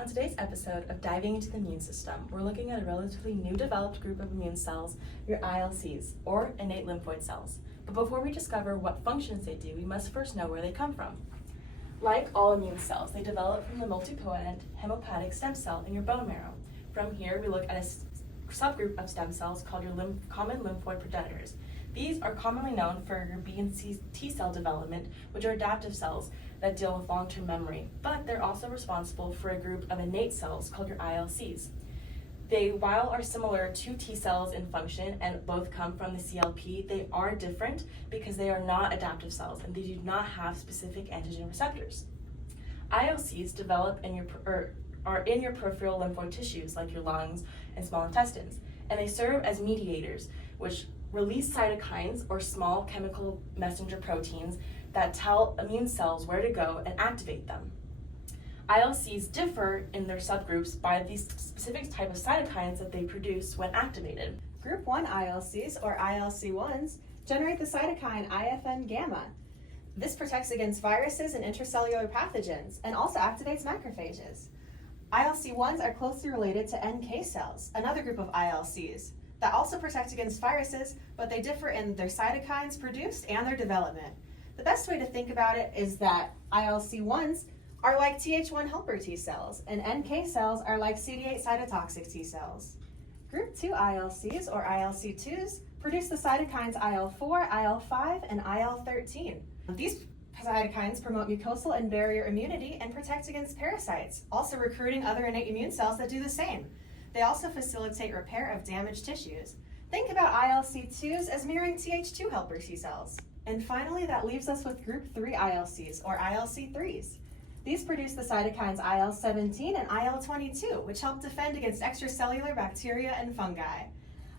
On today's episode of Diving into the Immune System, we're looking at a relatively new developed group of immune cells, your ILCs, or innate lymphoid cells. But before we discover what functions they do, we must first know where they come from. Like all immune cells, they develop from the multipotent hemopoietic stem cell in your bone marrow. From here, we look at a subgroup of stem cells called your common lymphoid progenitors. These are commonly known for your B and C T cell development, which are adaptive cells that deal with long-term memory, but they're also responsible for a group of innate cells called your ILCs. They, while are similar to T cells in function and both come from the CLP, they are different because they are not adaptive cells and they do not have specific antigen receptors. ILCs develop are in your peripheral lymphoid tissues like your lungs and small intestines, and they serve as mediators, which release cytokines or small chemical messenger proteins that tell immune cells where to go and activate them. ILCs differ in their subgroups by the specific type of cytokines that they produce when activated. Group 1 ILCs, or ILC1s, generate the cytokine IFN gamma. This protects against viruses and intracellular pathogens and also activates macrophages. ILC1s are closely related to NK cells, another group of ILCs, that also protect against viruses, but they differ in their cytokines produced and their development. The best way to think about it is that ILC1s are like Th1 helper T cells, and NK cells are like CD8 cytotoxic T cells. Group 2 ILCs, or ILC2s, produce the cytokines IL4, IL5, and IL13. These cytokines promote mucosal and barrier immunity and protect against parasites, also recruiting other innate immune cells that do the same. They also facilitate repair of damaged tissues. Think about ILC2s as mirroring Th2 helper T cells. And finally, that leaves us with group 3 ILCs, or ILC3s. These produce the cytokines IL-17 and IL-22, which help defend against extracellular bacteria and fungi.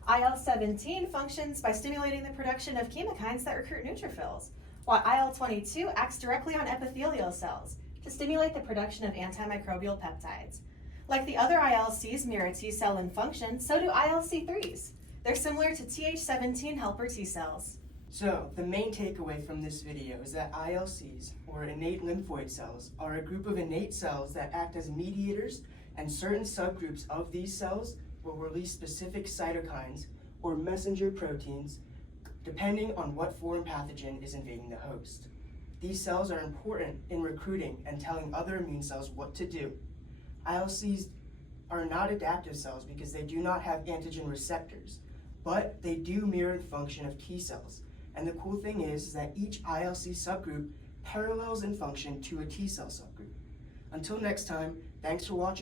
IL-17 functions by stimulating the production of chemokines that recruit neutrophils, while IL-22 acts directly on epithelial cells to stimulate the production of antimicrobial peptides. Like the other ILCs mirror T cell in function, so do ILC3s. They're similar to Th17 helper T cells. So, the main takeaway from this video is that ILCs, or innate lymphoid cells, are a group of innate cells that act as mediators, and certain subgroups of these cells will release specific cytokines or messenger proteins depending on what foreign pathogen is invading the host. These cells are important in recruiting and telling other immune cells what to do. ILCs are not adaptive cells because they do not have antigen receptors, but they do mirror the function of T cells. And the cool thing is that each ILC subgroup parallels in function to a T cell subgroup. Until next time, thanks for watching.